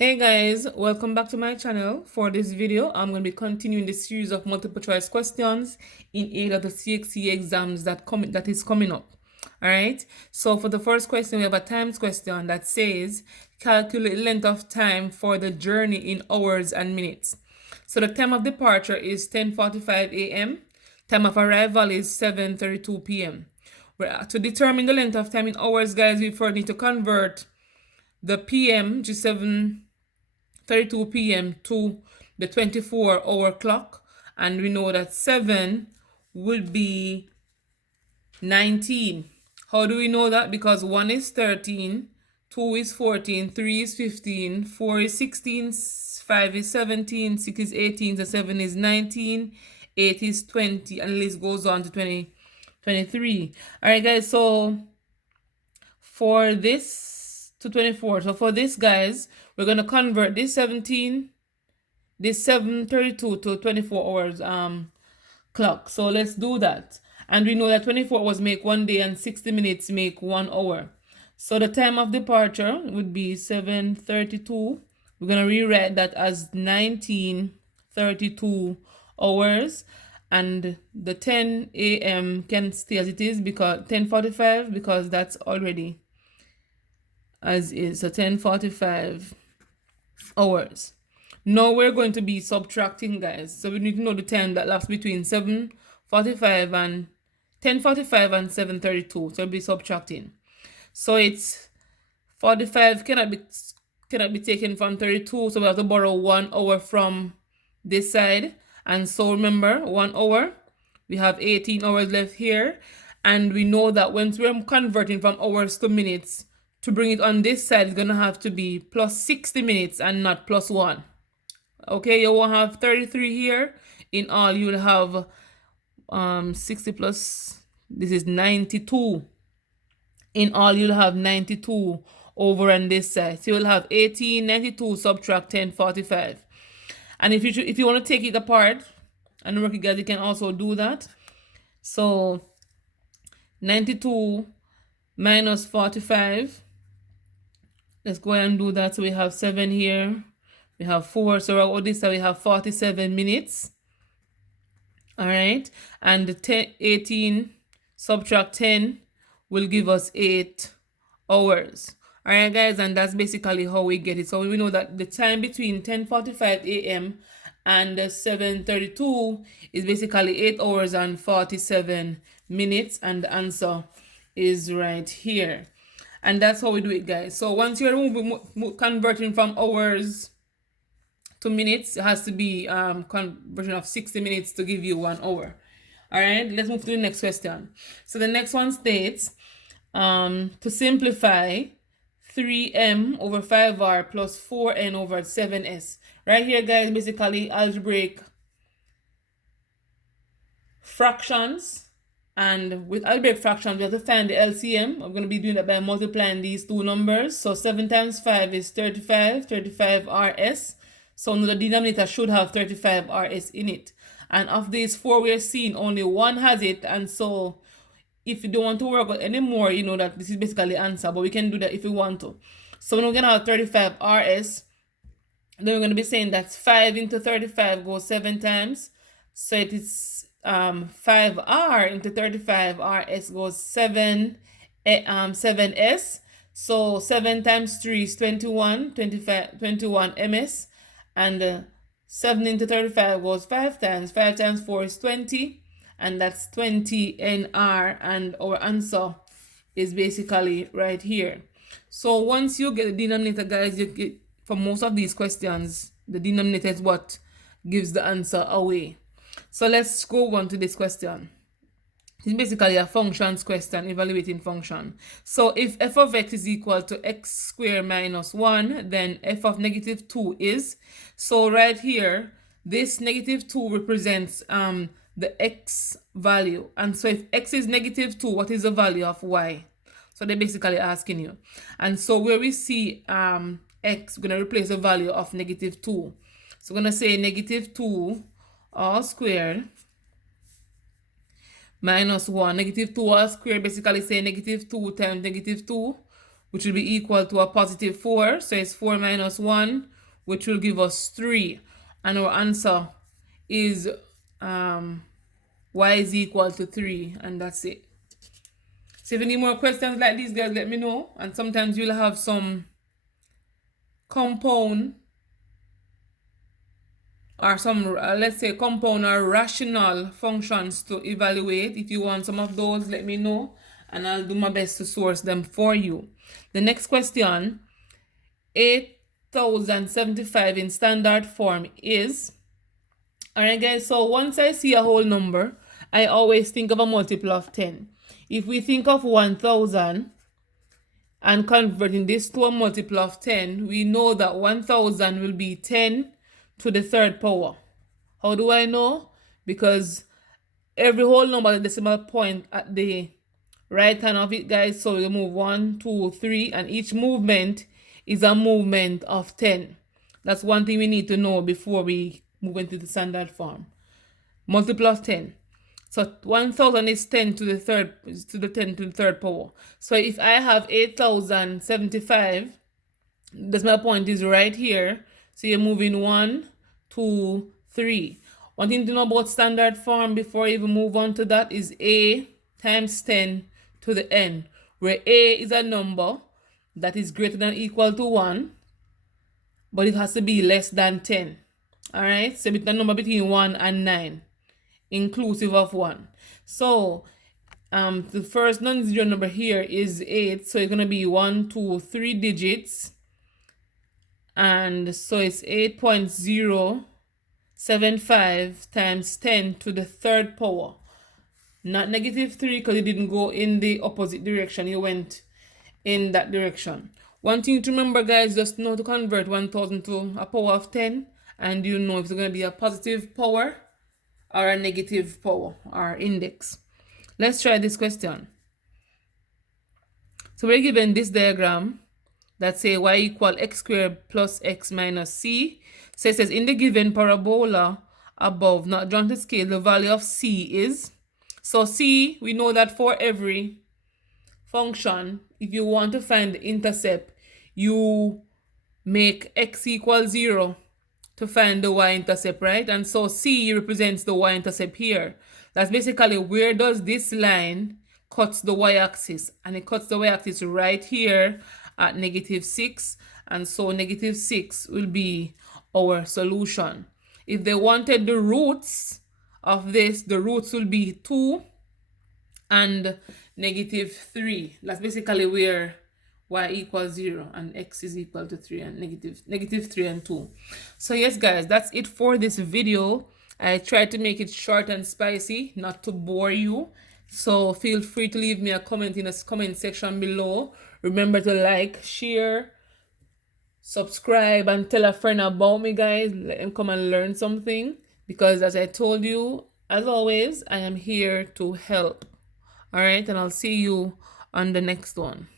Hey guys, welcome back to my channel. For this video, I'm going to be continuing the series of multiple choice questions in aid of the CXC exams that is coming up. All right. So for the first question, we have a times question that says calculate length of time for the journey in hours and minutes. So the time of departure is 10:45 a.m. Time of arrival is 7:32 p.m. To determine the length of time in hours, guys, we first need to convert the p.m. to 7:32 p.m. to the 24-hour clock, and we know that 7 will be 19. How do we know that? Because 1 is 13, 2 is 14, 3 is 15, 4 is 16, 5 is 17, 6 is 18, so 7 is 19, 8 is 20, and the list goes on to 23. All right, guys, so for this to 24, so for this, guys, we're going to convert this 7:32 to 24 hours clock. So let's do that. And we know that 24 hours make 1 day and 60 minutes make 1 hour. So the time of departure would be 7:32. We're going to rewrite that as 19:32 hours. And the 10 a.m. can stay as it is, because 10:45, because that's already as is. So 10:45 hours. Now we're going to be subtracting, guys. So we need to know the time that lapsed between 7:45 and 10:45 and 7:32. So we'll be subtracting. So it's 45 cannot be taken from 32. So we have to borrow 1 hour from this side. And so remember, 1 hour, we have 18 hours left here. And we know that once we're converting from hours to minutes, to bring it on this side, it's going to have to be plus 60 minutes and not plus 1. Okay, you won't have 33 here. In all, you'll have 60 plus, this is 92. In all, you'll have 92 over on this side. So you'll have 1892 subtract 10:45. And if you want to take it apart and work it, guys, you can also do that. So 92 minus 45. Let's go ahead and do that. So we have 7 here. We have 4. So on this side, we have 47 minutes. All right. And 18 subtract 10 will give us 8 hours. All right, guys. And that's basically how we get it. So we know that the time between 10:45 a.m. and 7:32 is basically 8 hours and 47 minutes. And the answer is right here. And that's how we do it, guys. So once you're converting from hours to minutes, it has to be conversion of 60 minutes to give you 1 hour. All right, let's move to the next question. So the next one states, to simplify 3m over 5r plus 4n over 7s. Right here, guys, basically algebraic fractions. And with algebraic fractions, we have to find the LCM. I'm going to be doing that by multiplying these two numbers. So 7 times 5 is 35, 35 RS. So the denominator should have 35 RS in it. And of these 4 we're seeing, only 1 has it. And so if you don't want to work out anymore, you know that this is basically the answer. But we can do that if we want to. So we're going to have 35 RS. Then we're going to be saying that 5 into 35 goes 7 times. So it is 5r into 35 rs goes 7s. So 7 times 3 is 21 ms, and 7 into 35 goes 5 times 4 is 20, and that's 20 nr, and our answer is basically right here. So once you get the denominator, guys, you get, for most of these questions, the denominator is what gives the answer away. So let's go on to this question. It's basically a functions question, evaluating function. So if f of x is equal to x squared minus 1, then f of negative 2 is. So right here, this negative 2 represents the x value. And so if x is negative 2, what is the value of y? So they're basically asking you. And so where we see x, we're going to replace the value of negative 2. So we're going to say negative 2 all squared minus 1. Negative 2 all squared basically say negative 2 times negative 2, which will be equal to a positive 4. So it's 4 minus 1, which will give us 3. And our answer is y is equal to 3, and that's it. So if you need more questions like these, guys, let me know. And sometimes you'll have some compound or some, let's say, compound or rational functions to evaluate. If you want some of those, let me know, and I'll do my best to source them for you. The next question, 8075 in standard form is, alright guys, so once I see a whole number, I always think of a multiple of 10. If we think of 1000 and converting this to a multiple of 10, we know that 1000 will be 10 to the third power. How do I know? Because every whole number has a decimal point at the right hand of it, guys. So we move 1, 2, 3, and each movement is a movement of 10. That's one thing we need to know before we move into the standard form. Multiple of 10. So 1000 is 10 to the third, power. So if I have 8075, decimal point is right here. So you're moving 1, 2, 3. One thing to know about standard form before I even move on to that is a times 10 to the n, where a is a number that is greater than or equal to 1, but it has to be less than 10. Alright, so it's a number between 1 and 9, inclusive of 1. So the first non-zero number here is 8, so it's going to be 1, 2, 3 digits, and so it's 8.075 times 10 to the third power. Not negative 3, because it didn't go in the opposite direction, it went in that direction. One thing to remember, guys, just know to convert 1000 to a power of 10, and you know if it's going to be a positive power or a negative power or index. Let's try this question. So we're given this diagram that say y equal x squared plus x minus c. So it says in the given parabola above, not drawn to scale, the value of c is. So c, we know that for every function, if you want to find the intercept, you make x equal 0 to find the y-intercept, right? And so c represents the y-intercept here. That's basically where does this line cuts the y-axis, and it cuts the y-axis right here at -6, and so -6 will be our solution. If they wanted the roots of this, the roots will be 2 and -3. That's basically where y equals 0 and x is equal to 3 and negative 3 and 2. So yes, guys, that's it for this video. I tried to make it short and spicy, not to bore you. So feel free to leave me a comment in the comment section below. Remember to like, share, subscribe, and tell a friend about me, guys. Let them come and learn something, because as I told you, as always, I am here to help. All right, and I'll see you on the next one.